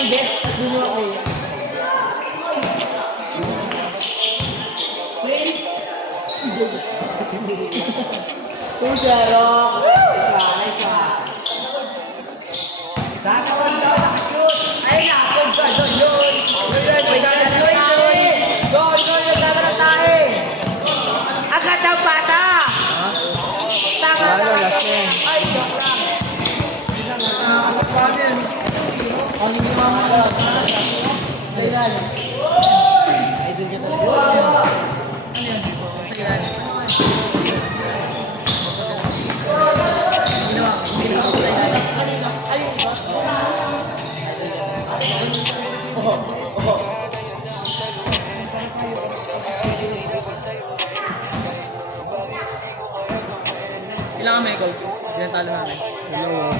ng best at dulo ako eh. Rock! Nice one! Sana one daw nakashoot! Ayun na! Good God! Doon! Yun! Doon! Nagdadala tayo! Agad daw pasa! Tama! Ay! Joke lang! Ano yung mga sa ilalim? Idol ka talaga. Ano yan? Sa ilalim? Ginawa ko sa ilalim. Ayun ba? Ilan kami, coach? Ilan talo namin? Dalawa.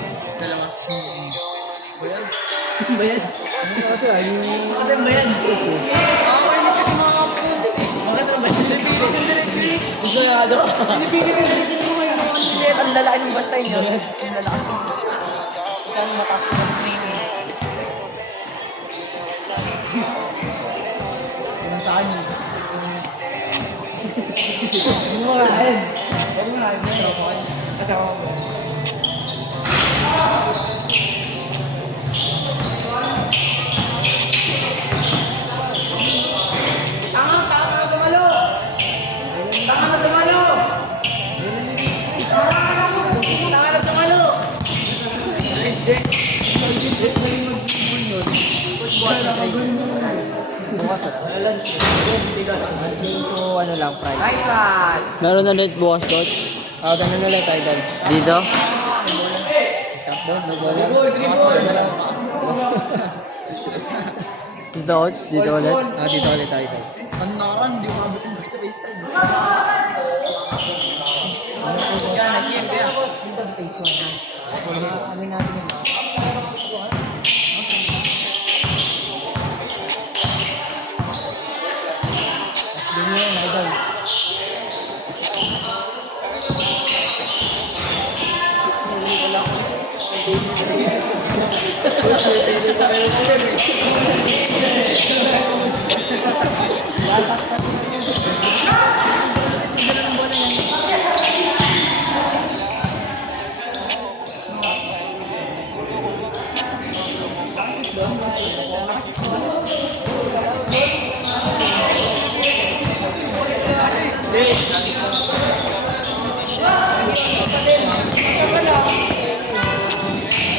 Bayad? Bayad? Ano kasi ayun? Ano bayad? Ako inis kasi mga kapulit. Bakit naman bayad? Gusto na ano? Pinipigil mo ngayon mga kandilet. Ang lalaki ng bantay niya. Ang lalaki. Ikaw ang mataas ko ng training. Yan sa kanya. Ano mo kain? Ano mo kain? Katawa ko. Ano lang, Friday. Nice one! Meron na ulit bukas, coach? Ganun ulit, idol. Dito? Dito, coach? Dito ulit? Dito ulit, idol. Ano naran, hindi mo abot yung sa baseball. Yan, nag-game kaya. Dito sa phase 1 na. Kami natin yun. Ganyan, idol.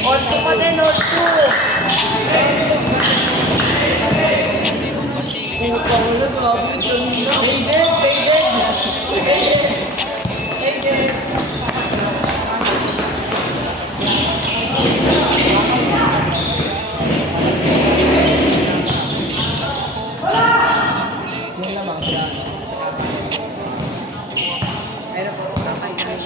Orto pa din, orto! Puta mo na, grabe yung sanina. Faded! Yung lamang siya. Ayun po, tatay ka rin.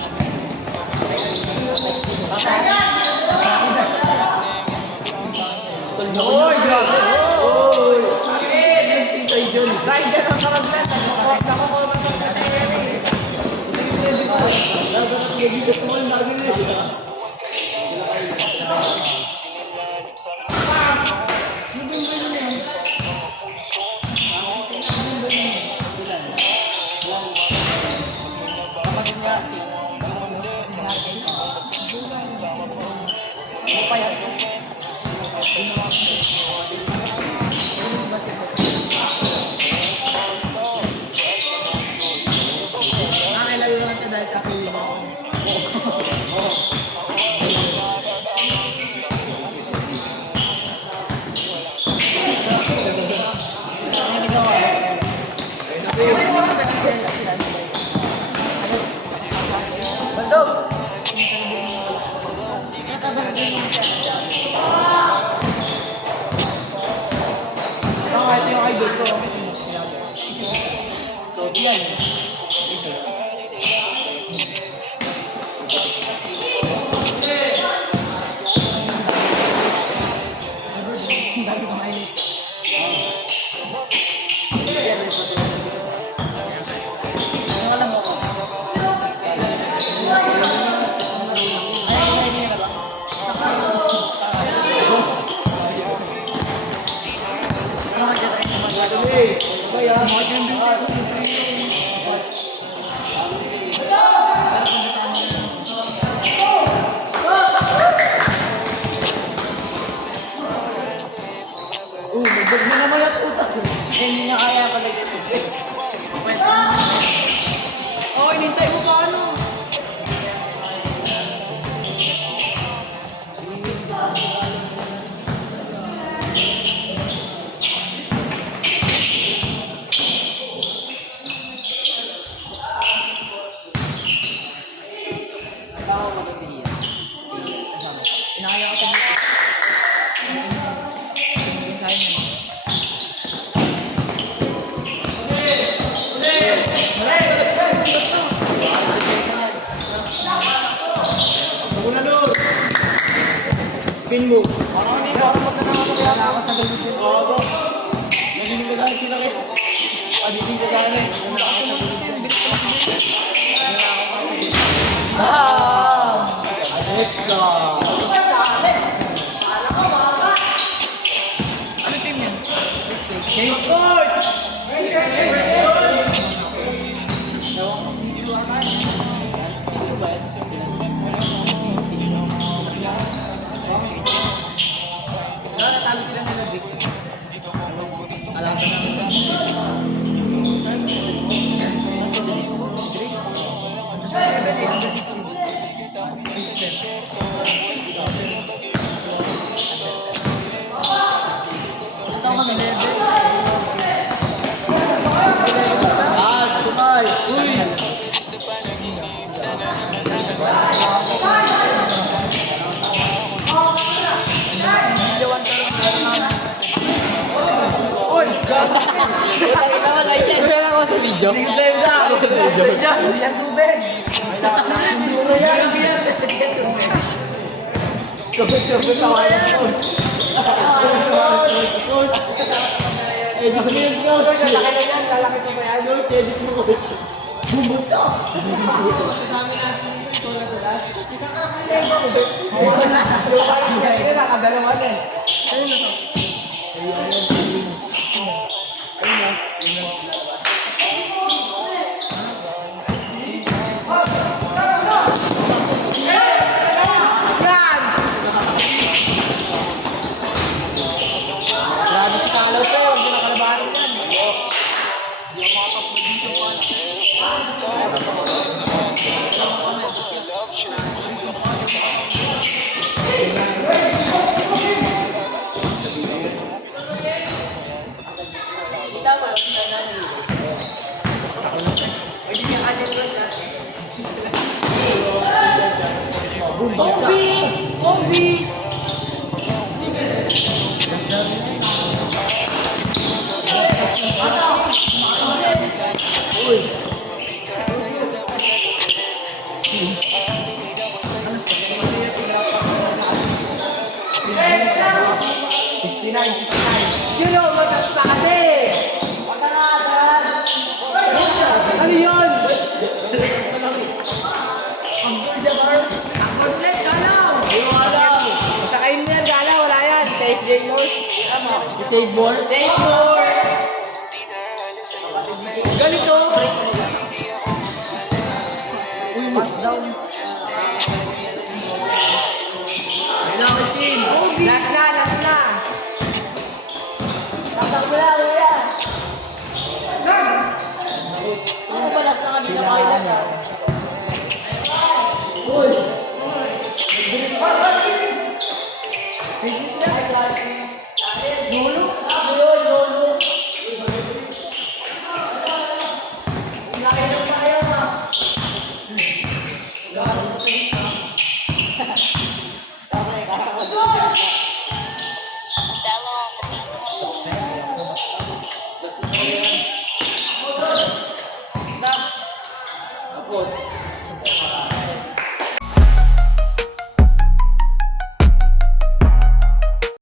Oy, grabe! Oy! Rider ang karaglan. Nakakol man sa sa'yo eh. Bandog! Ito yung idol ko. So, yan. Dami kang mainit. Ang alam mo ko. Magbag mo naman ang utak. Hindi niya kaya pala ito. Oh, inintay mo pa ano? Inakaya ko dito. Tumigil tayo na. Spin move. Parang hindi ako magkakakakaya ako sa galitin. Oo, bro. Nagiging ko dahil sila kayo. Nagiging ko dahil eh. Wala ako sa galitin. Alexa! Ano team yan? Change coach! Natalo sila nila Vic. Alam ko na. Ito kami level. Kumay! Uy! Uy! Wala na ako sa video. Live na! Yan tubig! May nakakasuro yan! Tubig na wala na ko. Eh, bigyan ko! Lalaki na yan! Lalaki ko pa yan! Edit mo ko! Bumbuto! Dami natin ito na ito lahat. Ikakakain ko ba? Yung parang dyan, nakadalawan eh. Ano na to? Grabe si Kalaw to, hindi nakalabahan yan. Bobby! Uy! Yun o, matas pa kasi! Wag ka nga, taras! Ano yun? Ang Jabbar! Ang Gordlet, galaw! Galaw! Basta kayo niyan, galaw, wala yan! Sa SJ North, tama? Save more? Save more! Ganito! Uy, pass down! Ayun na, team! Last